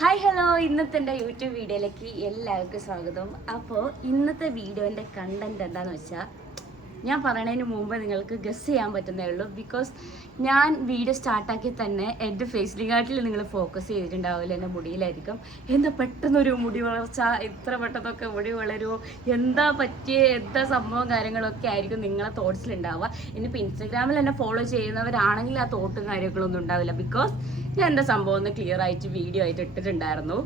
Hi hello, ഇന്നത്തെ എൻ്റെ YouTube വീഡിയോയിലേക്ക് എല്ലാവർക്കും സ്വാഗതം. അപ്പോൾ ഇന്നത്തെ വീഡിയോൻ്റെ കണ്ടന്റ് എന്താണെന്ന് വെച്ചാൽ ഞാൻ പറയുന്നതിന് മുമ്പ് നിങ്ങൾക്ക് ഗസ് ചെയ്യാൻ പറ്റുന്നേ ഉള്ളൂ. ബിക്കോസ് ഞാൻ വീഡിയോ സ്റ്റാർട്ടാക്കി തന്നെ എൻ്റെ ഫേസിലിങ്ങാട്ടിൽ നിങ്ങൾ ഫോക്കസ് ചെയ്തിട്ടുണ്ടാവില്ല, എൻ്റെ മുടിയിലായിരിക്കും. എന്താ പെട്ടെന്നൊരു മുടി വളർച്ച, ഇത്ര പെട്ടെന്നൊക്കെ മുടി വളരുമോ, എന്താ എന്താ സംഭവം കാര്യങ്ങളൊക്കെ ആയിരിക്കും നിങ്ങളെ തോട്ട്സിലുണ്ടാവുക. ഇനിയിപ്പോൾ ഇൻസ്റ്റഗ്രാമിൽ എന്നെ ഫോളോ ചെയ്യുന്നവരാണെങ്കിൽ ആ തോട്ടും കാര്യങ്ങളൊന്നും ഉണ്ടാവില്ല. ബിക്കോസ് ഞാൻ എന്താ സംഭവം ഒന്ന് ക്ലിയർ ആയിട്ട് വീഡിയോ ആയിട്ട് ഇട്ടിട്ടുണ്ടായിരുന്നു.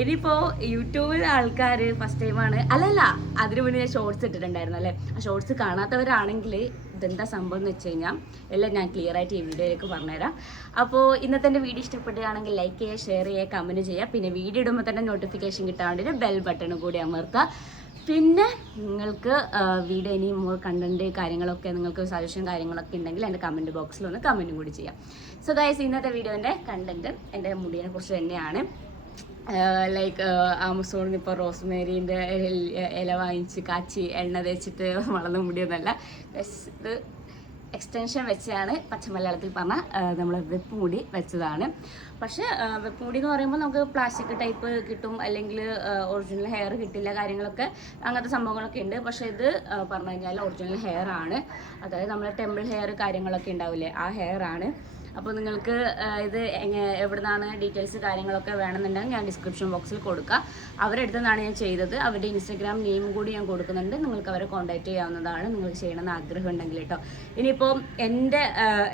ഇനിയിപ്പോൾ യൂട്യൂബിൽ ആൾക്കാർ ഫസ്റ്റ് ടൈമാണ്, അല്ലല്ല അതിനു മുന്നേ ഞാൻ ഷോർട്സ് ഇട്ടിട്ടുണ്ടായിരുന്നു അല്ലേ. ആ ഷോർട്സ് കാണാത്തവരാണെങ്കിൽ ഇതെന്താ സംഭവം എന്ന് വെച്ച് കഴിഞ്ഞാൽ എല്ലാം ഞാൻ ക്ലിയർ ആയിട്ട് ഈ വീഡിയോയിലേക്ക് പറഞ്ഞുതരാം. അപ്പോൾ ഇന്നത്തെ എൻ്റെ വീഡിയോ ഇഷ്ടപ്പെടുകയാണെങ്കിൽ ലൈക്ക് ചെയ്യുക, ഷെയർ ചെയ്യുക, കമൻറ്റ് ചെയ്യുക. പിന്നെ വീഡിയോ ഇടുമ്പോൾ തന്നെ നോട്ടിഫിക്കേഷൻ കിട്ടാൻ വേണ്ടിയിട്ട് ബെൽ ബട്ടണും കൂടി അമർത്തുക. പിന്നെ നിങ്ങൾക്ക് വീഡിയോ ഇനി മോർ കണ്ടന്റ് കാര്യങ്ങളൊക്കെ നിങ്ങൾക്ക് സജഷൻ കാര്യങ്ങളൊക്കെ ഉണ്ടെങ്കിൽ എൻ്റെ കമൻറ്റ് ബോക്സിൽ ഒന്ന് കമൻറ്റും കൂടി ചെയ്യാം. സോ ഗൈസ്, ഇന്നത്തെ വീഡിയോൻ്റെ കണ്ടന്റ് എൻ്റെ മുടിയെ കുറിച്ച് തന്നെയാണ്. ലൈക്ക് ആമസോണിൽ നിന്ന് ഇപ്പോൾ റോസ്മേരീൻ്റെ ഇല വാങ്ങിച്ച് കാച്ചി എണ്ണ തേച്ചിട്ട് വളർന്ന മുടിയൊന്നുമല്ല. ഇത് എക്സ്റ്റൻഷൻ വെച്ചാണ്, പച്ചമലയാളത്തിൽ പറഞ്ഞാൽ നമ്മൾ വെപ്പ് മുടി വെച്ചതാണ്. പക്ഷേ വെപ്പ് മുടി എന്ന് പറയുമ്പോൾ നമുക്ക് പ്ലാസ്റ്റിക് ടൈപ്പ് കിട്ടും, അല്ലെങ്കിൽ ഒറിജിനൽ ഹെയർ കിട്ടില്ല, കാര്യങ്ങളൊക്കെ അങ്ങനത്തെ സംഭവങ്ങളൊക്കെ ഉണ്ട്. പക്ഷേ ഇത് പറഞ്ഞു കഴിഞ്ഞാൽ ഒറിജിനൽ ഹെയർ ആണ്. അതായത് നമ്മളെ ടെമ്പിൾ ഹെയർ കാര്യങ്ങളൊക്കെ ഉണ്ടാവില്ലേ, ആ ഹെയർ ആണ്. അപ്പോൾ നിങ്ങൾക്ക് ഇത് എവിടെ നിന്നാണ് ഡീറ്റെയിൽസ് കാര്യങ്ങളൊക്കെ വേണമെന്നുണ്ടെങ്കിൽ ഞാൻ ഡിസ്ക്രിപ്ഷൻ ബോക്സിൽ കൊടുക്കാം. അവരുടെ അടുത്ത് നിന്നാണ് ഞാൻ ചെയ്തത്. അവരുടെ ഇൻസ്റ്റഗ്രാം നെയിം കൂടി ഞാൻ കൊടുക്കുന്നുണ്ട്, നിങ്ങൾക്ക് അവരെ കോൺടാക്ട് ചെയ്യാവുന്നതാണ് നിങ്ങൾക്ക് ചെയ്യണമെന്ന് ആഗ്രഹം ഉണ്ടെങ്കിൽ കേട്ടോ. ഇനിയിപ്പോൾ എൻ്റെ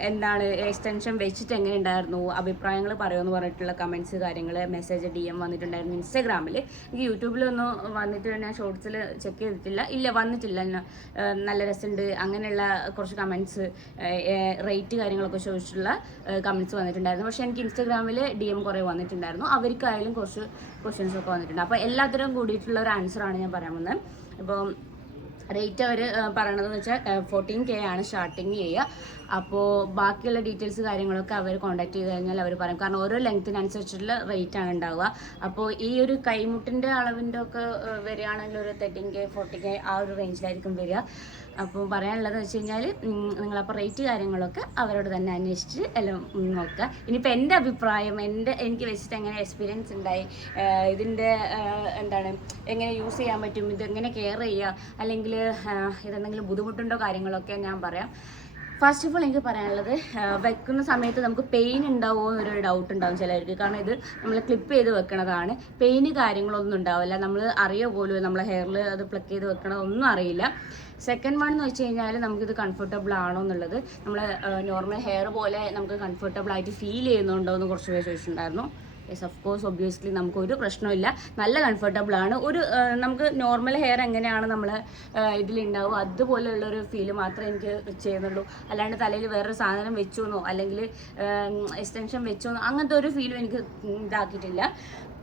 എന്താണ് എക്സ്റ്റൻഷൻ വെച്ചിട്ട് എങ്ങനെ ഉണ്ടായിരുന്നു, അഭിപ്രായങ്ങൾ പറയുമെന്ന് പറഞ്ഞിട്ടുള്ള കമൻറ്റ്സ് കാര്യങ്ങൾ മെസ്സേജ് DM വന്നിട്ടുണ്ടായിരുന്നു ഇൻസ്റ്റഗ്രാമിൽ. എനിക്ക് യൂട്യൂബിലൊന്നും വന്നിട്ട് ഞാൻ ഷോർട്സിൽ ചെക്ക് ചെയ്തിട്ടില്ല, ഇല്ല വന്നിട്ടില്ല. നല്ല രസമുണ്ട് അങ്ങനെയുള്ള കുറച്ച് കമൻറ്റ്സ്, റേറ്റ് കാര്യങ്ങളൊക്കെ ചോദിച്ചിട്ടുള്ള കമൻറ്റ്സ് വന്നിട്ടുണ്ടായിരുന്നു. പക്ഷേ എനിക്ക് ഇൻസ്റ്റാഗ്രാമിൽ DM കുറേ വന്നിട്ടുണ്ടായിരുന്നു. അവർക്കായാലും കുറച്ച് ക്വസ്റ്റ്യൻസ് ഒക്കെ വന്നിട്ടുണ്ട്. അപ്പോൾ എല്ലാത്തിനും കൂടിയിട്ടുള്ള ഒരു ആൻസറാണ് ഞാൻ പറയാൻ വന്നത്. ഇപ്പോൾ റേറ്റ് അവർ പറയണതെന്ന് വെച്ചാൽ 14K ആണ് സ്റ്റാർട്ടിങ് ചെയ്യുക. അപ്പോൾ ബാക്കിയുള്ള ഡീറ്റെയിൽസ് കാര്യങ്ങളൊക്കെ അവർ കോൺടാക്ട് ചെയ്ത് കഴിഞ്ഞാൽ അവർ പറയും. കാരണം ഓരോ ലെങ്ത്തിനനുസരിച്ചുള്ള റേറ്റ് ആണ് ഉണ്ടാവുക. അപ്പോൾ ഈ ഒരു കൈമുട്ടിൻ്റെ അളവിൻ്റെ ഒക്കെ വരികയാണെങ്കിൽ ഒരു 13K 40K ആ ഒരു റേഞ്ചിലായിരിക്കും വരിക. അപ്പോൾ പറയാനുള്ളതെന്ന് വെച്ച് കഴിഞ്ഞാൽ നിങ്ങളപ്പോൾ റേറ്റ് കാര്യങ്ങളൊക്കെ അവരോട് തന്നെ അന്വേഷിച്ച് എല്ലാം നോക്കുക. ഇനിയിപ്പോൾ എൻ്റെ അഭിപ്രായം, എനിക്ക് വെച്ചിട്ട് എങ്ങനെ എക്സ്പീരിയൻസ് ഉണ്ടായി, ഇതിൻ്റെ എന്താണ് എങ്ങനെ യൂസ് ചെയ്യാൻ പറ്റും, ഇതെങ്ങനെ കെയർ ചെയ്യുക, അല്ലെങ്കിൽ ഇതെന്തെങ്കിലും ബുദ്ധിമുട്ടുണ്ടോ കാര്യങ്ങളൊക്കെ ഞാൻ പറയാം. ഫസ്റ്റ് ഓഫ് ഓൾ എനിക്ക് പറയാനുള്ളത്, വെക്കുന്ന സമയത്ത് നമുക്ക് പെയിൻ ഉണ്ടാവുമോ എന്നൊരു ഡൗട്ട് ഉണ്ടാവും ചിലർക്ക്. കാരണം ഇത് നമ്മൾ ക്ലിപ്പ് ചെയ്ത് വെക്കണതാണ്, പെയിന് കാര്യങ്ങളൊന്നും ഉണ്ടാവില്ല. നമ്മൾ അറിയോ പോലും നമ്മളെ ഹെയറിൽ അത് പ്ലക്ക് ചെയ്ത് വെക്കണതൊന്നും അറിയില്ല. സെക്കൻഡ് വൺ എന്ന് വെച്ച് കഴിഞ്ഞാൽ നമുക്കിത് കംഫർട്ടബിൾ ആണോ എന്നുള്ളത്, നമ്മൾ നോർമൽ ഹെയർ പോലെ നമുക്ക് കംഫർട്ടബിൾ ആയിട്ട് ഫീൽ ചെയ്യുന്നുണ്ടോ എന്ന് കുറച്ച് പേര് ചോദിച്ചിട്ടുണ്ടായിരുന്നു. യെസ്, ഓഫ് കോഴ്സ്, ഒബ്വിയസ്ലി നമുക്കൊരു പ്രശ്നമില്ല, നല്ല കംഫർട്ടബിൾ ആണ്. നമുക്ക് നോർമൽ ഹെയർ എങ്ങനെയാണ് നമ്മൾ ഇതിലുണ്ടാവും അതുപോലെയുള്ളൊരു ഫീല് മാത്രമേ എനിക്ക് ചെയ്യുന്നുള്ളൂ. അല്ലാണ്ട് തലയിൽ വേറൊരു സാധനം വെച്ചോന്നോ അല്ലെങ്കിൽ എക്സ്റ്റൻഷൻ വെച്ചോന്നോ അങ്ങനത്തെ ഒരു ഫീലും എനിക്ക് ഇതാക്കിയിട്ടില്ല.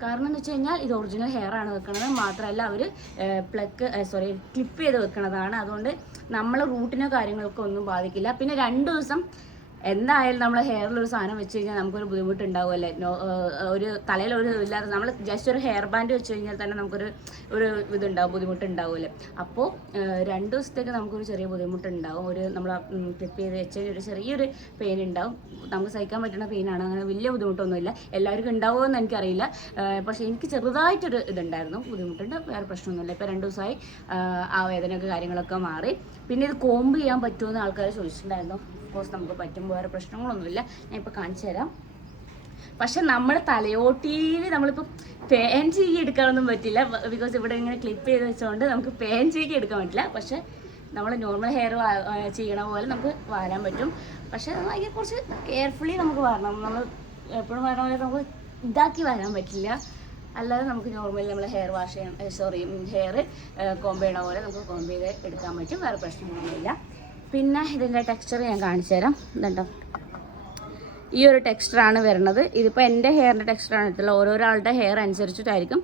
കാരണം എന്ന് വെച്ച് കഴിഞ്ഞാൽ ഇത് ഒറിജിനൽ ഹെയർ ആണ് വെക്കുന്നത്. മാത്രമല്ല അവർ ക്ലിപ്പ് ചെയ്ത് വെക്കണതാണ്. അതുകൊണ്ട് നമ്മളെ റൂട്ടിനോ കാര്യങ്ങൾക്കോ ഒന്നും ബാധിക്കില്ല. പിന്നെ 2 ദിവസം എന്തായാലും നമ്മൾ ഹെയറിലൊരു സാധനം വെച്ച് കഴിഞ്ഞാൽ നമുക്കൊരു ബുദ്ധിമുട്ടുണ്ടാവുമല്ലേ. ഒരു തലയിലൊരു ഇല്ലാതെ നമ്മൾ ജസ്റ്റ് ഒരു ഹെയർ ബാൻഡ് വെച്ച് കഴിഞ്ഞാൽ തന്നെ നമുക്കൊരു ബുദ്ധിമുട്ടുണ്ടാവുമല്ലേ. അപ്പോൾ 2 ദിവസത്തേക്ക് നമുക്കൊരു ചെറിയ ബുദ്ധിമുട്ടുണ്ടാവും. നമ്മൾ ക്ലിപ്പ് ചെയ്ത് വെച്ച് കഴിഞ്ഞാൽ ഒരു ചെറിയൊരു പെയിൻ ഉണ്ടാവും. നമുക്ക് സഹിക്കാൻ പറ്റുന്ന പെയിനാണ്, അങ്ങനെ വലിയ ബുദ്ധിമുട്ടൊന്നുമില്ല. എല്ലാവർക്കും ഉണ്ടാവുമോ എന്ന് എനിക്കറിയില്ല. പക്ഷേ എനിക്ക് ചെറുതായിട്ടൊരു ഇതുണ്ടായിരുന്നു, ബുദ്ധിമുട്ടുണ്ട്, വേറെ പ്രശ്നമൊന്നുമില്ല. ഇപ്പോൾ 2 ദിവസമായി ആ വേദനയൊക്കെ കാര്യങ്ങളൊക്കെ മാറി. പിന്നെ ഇത് കോമ്പ് ചെയ്യാൻ പറ്റുമെന്ന് ആൾക്കാർ ചോദിച്ചിട്ടുണ്ടായിരുന്നു. കോഴ്സ് നമുക്ക് പറ്റും, വേറെ പ്രശ്നങ്ങളൊന്നുമില്ല. ഞാൻ ഇപ്പോൾ കാണിച്ചു തരാം. പക്ഷെ നമ്മുടെ തലയോട്ടിയിൽ നമ്മളിപ്പോൾ പേൻ ചീകി എടുക്കാനൊന്നും പറ്റില്ല. ബിക്കോസ് ഇവിടെ ഇങ്ങനെ ക്ലിപ്പ് ചെയ്ത് വെച്ചുകൊണ്ട് നമുക്ക് പേൻ ചീകി എടുക്കാൻ പറ്റില്ല. പക്ഷെ നമ്മൾ നോർമൽ ഹെയർ ചെയ്യണ പോലെ നമുക്ക് വാരാൻ പറ്റും. പക്ഷെ അതിനെ കുറച്ച് കെയർഫുള്ളി നമുക്ക് വരണം. നമ്മൾ എപ്പോഴും വരണ പോലെ നമുക്ക് ഇതാക്കി വരാൻ പറ്റില്ല. അല്ലാതെ നമുക്ക് നോർമലി നമ്മൾ ഹെയർ ഹെയർ കോമ്പ് ചെയ്യണ പോലെ നമുക്ക് കോമ്പ് ചെയ്ത് എടുക്കാൻ പറ്റും, വേറെ പ്രശ്നങ്ങളൊന്നുമില്ല. പിന്നെ ഇതിൻ്റെ ടെക്സ്ചർ ഞാൻ കാണിച്ചു തരാം. ഇതുണ്ടോ, ഈ ഒരു ടെക്സ്ചറാണ് വരുന്നത്. ഇതിപ്പോൾ എൻ്റെ ഹെയറിൻ്റെ ടെക്സ്ചറാണ് എടുത്തുള്ള. ഓരോരാളുടെ ഹെയർ അനുസരിച്ചിട്ടായിരിക്കും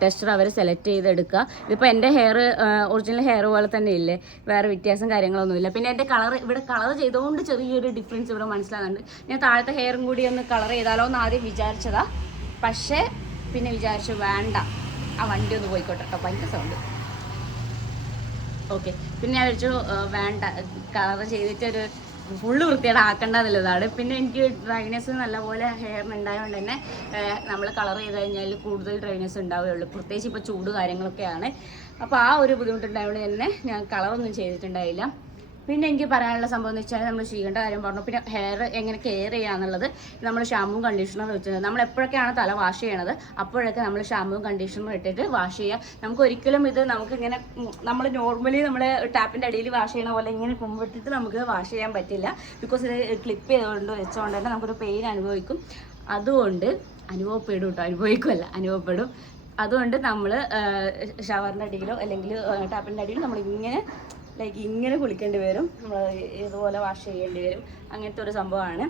ടെക്സ്ചർ അവർ സെലക്ട് ചെയ്തെടുക്കുക. ഇതിപ്പോൾ എൻ്റെ ഹെയർ ഒറിജിനൽ ഹെയർ പോലെ തന്നെ ഇല്ലേ, വേറെ വ്യത്യാസം കാര്യങ്ങളൊന്നുമില്ല. പിന്നെ എൻ്റെ ഇവിടെ കളർ ചെയ്തുകൊണ്ട് ചെറിയൊരു ഡിഫറൻസ് ഇവിടെ മനസ്സിലാകുന്നുണ്ട്. ഞാൻ താഴത്തെ ഹെയറും കൂടി ഒന്ന് കളർ ചെയ്താലോ എന്ന് ആദ്യം വിചാരിച്ചതാ. പക്ഷേ പിന്നെ വിചാരിച്ചു വേണ്ട, ആ വണ്ടി ഒന്ന് പോയിക്കോട്ടെ കേട്ടോ, ഭയങ്കര സൗണ്ട്. ഓക്കെ, പിന്നെ ഞാൻ വിളിച്ചു വേണ്ട, കളർ ചെയ്തിട്ടൊരു ഫുള്ള് വൃത്തിയുടെ ആക്കേണ്ടതെന്നുള്ളതാണ്. പിന്നെ എനിക്ക് ഡ്രൈനെസ് നല്ലപോലെ ഹെയറിന് ഉണ്ടായതുകൊണ്ട് തന്നെ നമ്മൾ കളർ ചെയ്ത് കഴിഞ്ഞാൽ കൂടുതൽ ഡ്രൈനെസ് ഉണ്ടാവുകയുള്ളൂ, പ്രത്യേകിച്ച് ഇപ്പോൾ ചൂട് കാര്യങ്ങളൊക്കെയാണ്. അപ്പോൾ ആ ഒരു ബുദ്ധിമുട്ടുണ്ടായതുകൊണ്ട് തന്നെ ഞാൻ കളറൊന്നും ചെയ്തിട്ടുണ്ടായില്ല. പിന്നെ എനിക്ക് പറയാനുള്ള സംഭവം എന്ന് വെച്ചാൽ നമ്മൾ ചെയ്യേണ്ട കാര്യം പറഞ്ഞു. പിന്നെ ഹെയർ എങ്ങനെ കെയർ ചെയ്യാന്നുള്ളത്, നമ്മൾ ഷാമ്പും കണ്ടീഷണറും വെച്ചത് നമ്മൾ എപ്പോഴൊക്കെയാണ് തല വാഷ് ചെയ്യണത് അപ്പോഴൊക്കെ നമ്മൾ ഷാമ്പും കണ്ടീഷണറും ഇട്ടിട്ട് വാഷ് ചെയ്യുക. നമുക്ക് ഒരിക്കലും ഇത് നമുക്കിങ്ങനെ നമ്മൾ നോർമലി നമ്മൾ ടാപ്പിൻ്റെ അടിയിൽ വാഷ് ചെയ്യണ പോലെ ഇങ്ങനെ കുമ്പിട്ടിട്ട് നമുക്ക് വാഷ് ചെയ്യാൻ പറ്റില്ല. ബിക്കോസ് ഇത് ക്ലിപ്പ് ചെയ്തുകൊണ്ട് വെച്ചുകൊണ്ട് തന്നെ നമുക്കൊരു പെയിൻ അനുഭവിക്കും. അതുകൊണ്ട് അനുഭവപ്പെടും. അതുകൊണ്ട് നമ്മൾ ഷവറിൻ്റെ അടിയിലോ അല്ലെങ്കിൽ ടാപ്പിൻ്റെ അടിയിലോ നമ്മളിങ്ങനെ ഇങ്ങനെ കുളിക്കേണ്ടി വരും, നമ്മൾ ഇതുപോലെ വാഷ് ചെയ്യേണ്ടി വരും. അങ്ങനത്തെ ഒരു സംഭവമാണ്.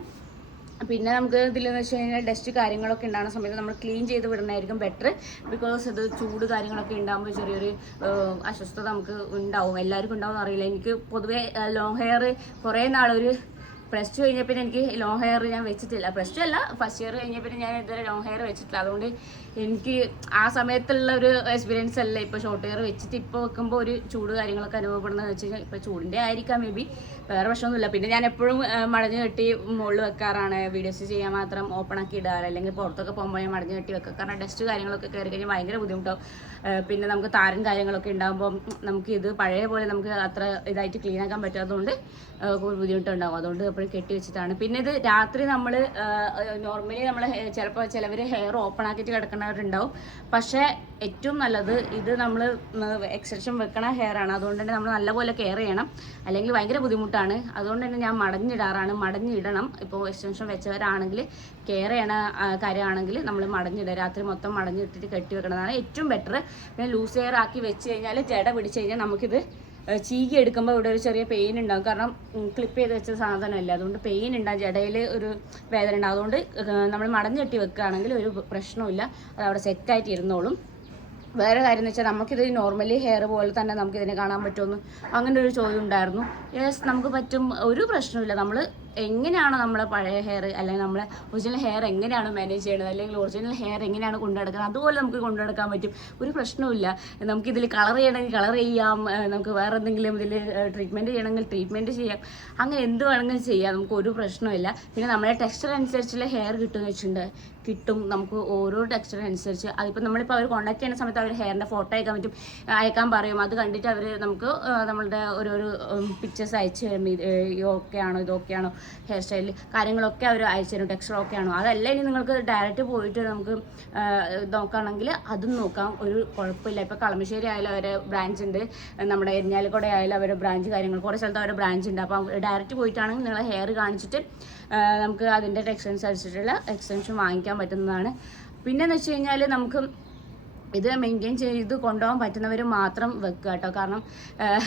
പിന്നെ നമുക്ക് ഇതിലെന്ന് വെച്ച് കഴിഞ്ഞാൽ ഡസ്റ്റ് കാര്യങ്ങളൊക്കെ ഉണ്ടാകുന്ന സമയത്ത് നമ്മൾ ക്ലീൻ ചെയ്ത് വിടുന്നതായിരിക്കും ബെറ്റർ. ബിക്കോസ് ഇത് ചൂട് കാര്യങ്ങളൊക്കെ ഉണ്ടാകുമ്പോൾ ചെറിയൊരു അസ്വസ്ഥത നമുക്ക് ഉണ്ടാവും. എല്ലാവർക്കും ഉണ്ടാവും അറിയില്ല. എനിക്ക് പൊതുവേ ലോങ് ഹെയർ കുറേ നാളൊരു പ്ലസ് 2 കഴിഞ്ഞ പിന്നെ എനിക്ക് ലോങ് ഹെയർ ഞാൻ വെച്ചിട്ടില്ല. പ്ലസ് 2 അല്ല, ഫസ്റ്റ് ഇയർ കഴിഞ്ഞ പിന്നെ ഞാൻ ഇതുവരെ ലോങ് ഹെയർ വെച്ചിട്ടില്ല. അതുകൊണ്ട് എനിക്ക് ആ സമയത്തുള്ള ഒരു എക്സ്പീരിയൻസ് അല്ല ഇപ്പോൾ ഷോർട്ട് ഹെയർ വെച്ചിട്ട് ഇപ്പോൾ വെക്കുമ്പോൾ ഒരു ചൂട് കാര്യങ്ങളൊക്കെ അനുഭവപ്പെടുന്നതെന്ന് വെച്ച് കഴിഞ്ഞാൽ ഇപ്പോൾ ചൂടിൻ്റെ ആയിരിക്കാം മേ ബി, വേറെ പ്രശ്നമൊന്നുമില്ല. പിന്നെ ഞാൻ എപ്പോഴും മടഞ്ഞ് കെട്ടി മുകളിൽ വെക്കാറാണ്. വീഡിയോസ് ചെയ്യാൻ മാത്രം ഓപ്പൺ ആക്കി ഇടാറ്, അല്ലെങ്കിൽ പുറത്തൊക്കെ പോകുമ്പോൾ ഞാൻ മടഞ്ഞ് കെട്ടി വെക്കുക. കാരണം ഡസ്റ്റ് കാര്യങ്ങളൊക്കെ കയറി കഴിഞ്ഞാൽ ഭയങ്കര ബുദ്ധിമുട്ടാവും. പിന്നെ നമുക്ക് താരൻ കാര്യങ്ങളൊക്കെ ഉണ്ടാകുമ്പോൾ നമുക്ക് ഇത് പഴയ പോലെ നമുക്ക് അത്ര ഇതായിട്ട് ക്ലീൻ ആക്കാൻ പറ്റാത്തതുകൊണ്ട് ബുദ്ധിമുട്ടുണ്ടാകും. അതുകൊണ്ട് എപ്പോഴും കെട്ടി വെച്ചിട്ടാണ്. പിന്നെ ഇത് രാത്രി നമ്മൾ നോർമലി നമ്മൾ ചിലപ്പോൾ ചിലവർ ഹെയർ ഓപ്പൺ ആക്കിയിട്ട് കിടക്കുന്നവരുണ്ടാവും. പക്ഷേ ഏറ്റവും നല്ലത് ഇത് നമ്മൾ എക്സ്റ്റൻഷൻ വെക്കണ ഹെയർ ആണ്. അതുകൊണ്ട് തന്നെ നമ്മൾ നല്ലപോലെ കെയർ ചെയ്യണം, അല്ലെങ്കിൽ ഭയങ്കര ബുദ്ധിമുട്ടാണ്. അതുകൊണ്ട് തന്നെ ഞാൻ മടഞ്ഞിടാറാണ്. മടഞ്ഞിടണം. ഇപ്പോൾ എക്സ്റ്റൻഷൻ വെച്ചവരാണെങ്കിൽ കെയർ ചെയ്യണ കാര്യമാണെങ്കിൽ നമ്മൾ മടഞ്ഞിടുക. രാത്രി മൊത്തം മടഞ്ഞിട്ടിട്ട് കെട്ടി വെക്കണതാണ് ഏറ്റവും ബെറ്റർ. പിന്നെ ലൂസ് ഹെയർ ആക്കി വെച്ച് കഴിഞ്ഞാൽ ജട പിടിച്ച് കഴിഞ്ഞാൽ നമുക്കിത് ചീകി എടുക്കുമ്പോൾ ഇവിടെ ഒരു ചെറിയ പെയിൻ ഉണ്ടാകും. കാരണം ക്ലിപ്പ് ചെയ്ത് വെച്ച സാധനമല്ല, അതുകൊണ്ട് പെയിൻ ഉണ്ടാകും, ജടയിൽ ഒരു വേദന ഉണ്ടാകും. അതുകൊണ്ട് നമ്മൾ മടഞ്ഞു കെട്ടി വെക്കുകയാണെങ്കിൽ ഒരു പ്രശ്നമില്ല, അത് അവിടെ സെറ്റായിട്ട് ഇരുന്നോളും. വേറെ കാര്യം എന്ന് വെച്ചാൽ നമുക്കിത് നോർമലി ഹെയർ പോലെ തന്നെ നമുക്കിതിനെ കാണാൻ പറ്റുമെന്ന് അങ്ങനെ ഒരു ചോദ്യം ഉണ്ടായിരുന്നു. യെസ്, നമുക്ക് പറ്റും, ഒരു പ്രശ്നമില്ല. നമ്മൾ എങ്ങനെയാണോ നമ്മളെ പഴയ ഹെയർ അല്ലെങ്കിൽ നമ്മളെ ഒറിജിനൽ ഹെയർ എങ്ങനെയാണ് മാനേജ് ചെയ്യണത്, അല്ലെങ്കിൽ ഒറിജിനൽ ഹെയർ എങ്ങനെയാണ് കൊണ്ടുനടക്കുന്നത്, അതുപോലെ നമുക്ക് കൊണ്ടുനടക്കാൻ പറ്റും, ഒരു പ്രശ്നമില്ല. നമുക്കിതിൽ കളർ ചെയ്യണമെങ്കിൽ കളർ ചെയ്യാം, നമുക്ക് വേറെ എന്തെങ്കിലും ഇതിൽ ട്രീറ്റ്മെൻറ്റ് ചെയ്യണമെങ്കിൽ ട്രീറ്റ്മെൻറ്റ് ചെയ്യാം, അങ്ങനെ എന്ത് വേണമെങ്കിലും ചെയ്യാം, നമുക്ക് ഒരു പ്രശ്നമില്ല. പിന്നെ നമ്മളെ ടെക്സ്ചർ അനുസരിച്ചുള്ള ഹെയർ കിട്ടുമെന്ന് വെച്ചിട്ടുണ്ട്, കിട്ടും. നമുക്ക് ഓരോ ടെക്സ്ചർ അനുസരിച്ച് അതിപ്പോൾ നമ്മളിപ്പോൾ അവർ കോൺടാക്ട് ചെയ്യുന്ന സമയത്ത് അവർ ഹെയറിൻ്റെ ഫോട്ടോ അയക്കാൻ പറയും. അത് കണ്ടിട്ട് അവർ നമുക്ക് നമ്മളുടെ ഓരോരോ പിക്ചേഴ്സ് അയച്ചു തരും. ഇതൊക്കെയാണോ ഇതൊക്കെയാണോ ഹെയർ സ്റ്റൈൽ കാര്യങ്ങളൊക്കെ അവർ അയച്ചു തരും, ടെക്സ്ചർ ഒക്കെ ആണോ. അതല്ല ഇനി നിങ്ങൾക്ക് ഡയറക്റ്റ് പോയിട്ട് നമുക്ക് നോക്കുകയാണെങ്കിൽ അതും നോക്കാം, ഒരു കുഴപ്പമില്ല. ഇപ്പോൾ കളമശ്ശേരി ആയാലും അവരെ ബ്രാഞ്ച് ഉണ്ട്, നമ്മുടെ എരിഞ്ഞാലക്കുട ആയാലും അവരുടെ ബ്രാഞ്ച് കാര്യങ്ങൾ കുറേ സ്ഥലത്ത് അവരുടെ ബ്രാഞ്ച് ഉണ്ട്. അപ്പോൾ ഡയറക്റ്റ് പോയിട്ടാണെങ്കിൽ നിങ്ങളെ ഹെയർ കാണിച്ചിട്ട് നമുക്ക് അതിൻ്റെ ടെക്സ്റ്റൻസ് അനുസരിച്ചിട്ടുള്ള എക്സ്റ്റൻഷൻ വാങ്ങിക്കാൻ പറ്റുന്നതാണ്. പിന്നെയെന്ന് വെച്ച് കഴിഞ്ഞാൽ നമുക്ക് ഇത് മെയിൻറ്റെയിൻ ചെയ്ത് കൊണ്ടുപോകാൻ പറ്റുന്നവർ മാത്രം വെക്കുക കേട്ടോ. കാരണം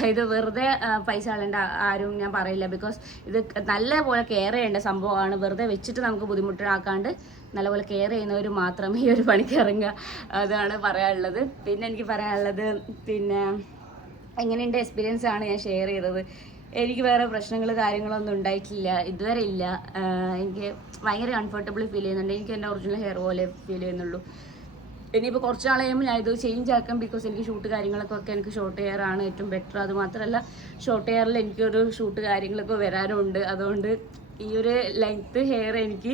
ഇത് വെറുതെ പൈസ കളയേണ്ട ആരും ഞാൻ പറയില്ല. ബിക്കോസ് ഇത് നല്ലപോലെ കെയർ ചെയ്യേണ്ട സംഭവമാണ്. വെറുതെ വെച്ചിട്ട് നമുക്ക് ബുദ്ധിമുട്ടാക്കാണ്ട് നല്ലപോലെ കെയർ ചെയ്യുന്നവർ മാത്രം ഈ ഒരു പണിക്ക് ഇറങ്ങുക, അതാണ് പറയാനുള്ളത്. പിന്നെ എനിക്ക് പറയാനുള്ളത്, പിന്നെ എങ്ങനെയുണ്ട് എക്സ്പീരിയൻസ് ആണ് ഞാൻ ഷെയർ ചെയ്തത്. എനിക്ക് വേറെ പ്രശ്നങ്ങൾ കാര്യങ്ങളൊന്നും ഉണ്ടായിട്ടില്ല, ഇതുവരെ ഇല്ല. എനിക്ക് ഭയങ്കര കംഫർട്ടബിളി ഫീൽ ചെയ്യുന്നുണ്ട്. എനിക്ക് എൻ്റെ ഒറിജിനൽ ഹെയർ പോലെ ഫീൽ ചെയ്യുന്നുള്ളൂ. ഇനിയിപ്പോൾ കുറച്ച് നാൾ കഴിയുമ്പോൾ ഞാൻ ഇത് ചേഞ്ച് ആക്കാം. ബിക്കോസ് എനിക്ക് ഷൂട്ട് കാര്യങ്ങളൊക്കെ എനിക്ക് ഷോർട്ട് ഹെയർ ആണ് ഏറ്റവും ബെറ്റർ. അതുമാത്രമല്ല ഷോർട്ട് ഹെയറിൽ എനിക്കൊരു ഷൂട്ട് കാര്യങ്ങളൊക്കെ വരാനുണ്ട്. അതുകൊണ്ട് ഈ ഒരു ലെങ്ത്ത് ഹെയർ എനിക്ക്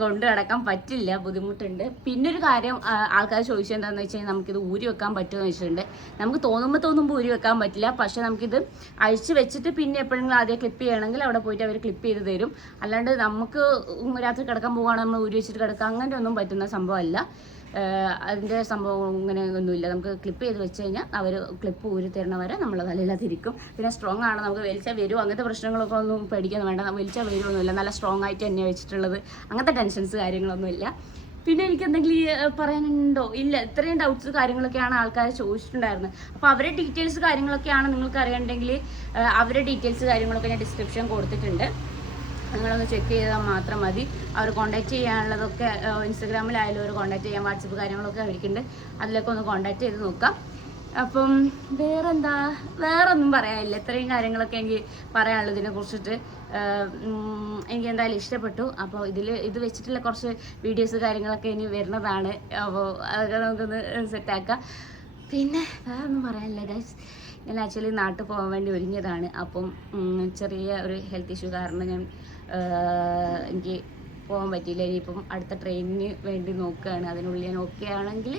കൊണ്ട് നടക്കാൻ പറ്റില്ല, ബുദ്ധിമുട്ടുണ്ട്. പിന്നൊരു കാര്യം ആൾക്കാർ ചോദിച്ചത് എന്താണെന്ന് വെച്ച് കഴിഞ്ഞാൽ നമുക്കിത് ഊരി വെക്കാൻ പറ്റുമെന്ന് വെച്ചിട്ടുണ്ട്. നമുക്ക് തോന്നുമ്പോൾ ഊരി വെക്കാൻ പറ്റില്ല. പക്ഷേ നമുക്കിത് അഴിച്ച് വെച്ചിട്ട് പിന്നെ എപ്പോഴെങ്കിലും ആദ്യം ക്ലിപ്പ് ചെയ്യണമെങ്കിൽ അവിടെ പോയിട്ട് അവർ ക്ലിപ്പ് ചെയ്ത് തരും. അല്ലാണ്ട് നമുക്ക് രാത്രി കിടക്കാൻ പോവുകയാണെങ്കിൽ നമ്മൾ ഊരി വെച്ചിട്ട് കിടക്കുക അങ്ങനെ ഒന്നും പറ്റുന്ന സംഭവമല്ല. അതിൻ്റെ സംഭവം ഇങ്ങനെ ഒന്നുമില്ല. നമുക്ക് ക്ലിപ്പ് ചെയ്ത് വെച്ച് കഴിഞ്ഞാൽ അവർ ക്ലിപ്പ് ഊരി തരണവരെ നമ്മൾ തലയിലതിരിക്കും. പിന്നെ സ്ട്രോങ് ആണ്, നമുക്ക് വലിച്ചാൽ വരുമോ അങ്ങനത്തെ പ്രശ്നങ്ങളൊക്കെ ഒന്നും പേടിക്കാൻ വേണ്ട. വലിച്ചാൽ വരുമൊന്നുമില്ല, നല്ല സ്ട്രോങ് ആയിട്ട് തന്നെയാണ് വെച്ചിട്ടുള്ളത്. അങ്ങനത്തെ ടെൻഷൻസ് കാര്യങ്ങളൊന്നുമില്ല. പിന്നെ എനിക്ക് എന്തെങ്കിലും പറയാനുണ്ടോ? ഇല്ല, ഇത്രയും ഡൗട്ട്സ് കാര്യങ്ങളൊക്കെയാണ് ആൾക്കാർ ചോദിച്ചിട്ടുണ്ടായിരുന്നത്. അപ്പോൾ അവരുടെ ഡീറ്റെയിൽസ് കാര്യങ്ങളൊക്കെയാണ് നിങ്ങൾക്ക് അറിയണമെങ്കിൽ അവരുടെ ഡീറ്റെയിൽസ് കാര്യങ്ങളൊക്കെ ഞാൻ ഡിസ്ക്രിപ്ഷൻ കൊടുത്തിട്ടുണ്ട്. നിങ്ങളൊന്ന് ചെക്ക് ചെയ്താൽ മാത്രം മതി. അവർ കോൺടാക്റ്റ് ചെയ്യാനുള്ളതൊക്കെ ഇൻസ്റ്റഗ്രാമിലായാലും അവർ കോൺടാക്റ്റ് ചെയ്യാൻ, വാട്സപ്പ് കാര്യങ്ങളൊക്കെ അവർക്കുണ്ട്, അതിലൊക്കെ ഒന്ന് കോൺടാക്റ്റ് ചെയ്ത് നോക്കാം. അപ്പം വേറൊന്നും പറയാനില്ല. ഇത്രയും കാര്യങ്ങളൊക്കെ എനിക്ക് പറയാനുള്ളത് ഇതിനെ കുറിച്ചിട്ട്. എനിക്ക് എന്തായാലും ഇഷ്ടപ്പെട്ടു. അപ്പോൾ ഇത് വെച്ചിട്ടുള്ള കുറച്ച് വീഡിയോസ് കാര്യങ്ങളൊക്കെ ഇനി വരുന്നതാണ്. അപ്പോൾ അതൊക്കെ നമുക്കൊന്ന് സെറ്റാക്കാം. പിന്നെ വേറൊന്നും പറയാനില്ല ഗൈസ്. ഞാൻ ആക്ച്വലി നാട്ടിൽ പോകാൻ വേണ്ടി ഒരുങ്ങിയതാണ്. അപ്പം ചെറിയ ഒരു ഹെൽത്ത് ഇഷ്യൂ കാരണം ഞാൻ എനിക്ക് പോകാൻ പറ്റിയില്ല. ഇനിയിപ്പം അടുത്ത ട്രെയിനിന് വേണ്ടി നോക്കുകയാണ്. അതിനുള്ളിൽ ഞാൻ ഓക്കെ ആണെങ്കിൽ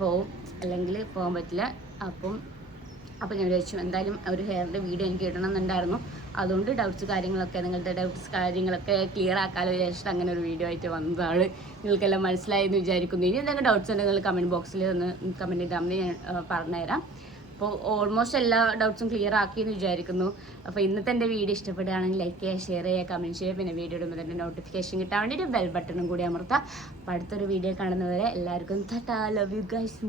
പോവും, അല്ലെങ്കിൽ പോകാൻ പറ്റില്ല. അപ്പം ഞാൻ വിചാരിച്ചു എന്തായാലും ഒരു ഹെയറിൻ്റെ വീഡിയോ എനിക്ക് ഇടണമെന്നുണ്ടായിരുന്നു. അതുകൊണ്ട് നിങ്ങളുടെ ഡൗട്ട്സ് കാര്യങ്ങളൊക്കെ ക്ലിയർ ആക്കാമല്ലോ വിചാരിച്ചിട്ട് അങ്ങനെ ഒരു വീഡിയോ ആയിട്ട് വന്നതാണ്. നിങ്ങൾക്കെല്ലാം മനസ്സിലായെന്ന് വിചാരിക്കുന്നു. ഇനി എന്തെങ്കിലും ഡൗട്ട്സ് ഉണ്ടെങ്കിൽ നിങ്ങൾ കമൻറ്റ് ബോക്സിൽ ഒന്ന് കമൻറ്റ് ചെയ്താൽ ഞാൻ പറഞ്ഞുതരാം. അപ്പോൾ ഓൾമോസ്റ്റ് എല്ലാ ഡൗട്ട്സും ക്ലിയർ ആക്കിയെന്ന് വിചാരിക്കുന്നു. അപ്പോൾ ഇന്നത്തെ എൻ്റെ വീഡിയോ ഇഷ്ടപ്പെടുകയാണെങ്കിൽ ലൈക്ക് ചെയ്യുക, ഷെയർ ചെയ്യുക, കമൻറ്റ് ചെയ്യുക. പിന്നെ വീഡിയോ ഇടുമ്പോൾ തന്നെ നോട്ടിഫിക്കേഷൻ കിട്ടാൻ വേണ്ടി ഒരു ബെൽ ബട്ടണും കൂടി അമർത്താം. അപ്പോൾ അടുത്തൊരു വീഡിയോ കാണുന്നവരെ എല്ലാവർക്കും ടാറ്റാ, ലവ് യു ഗൈസ്.